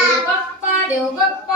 దేవుగప్ప దేవుగప్ప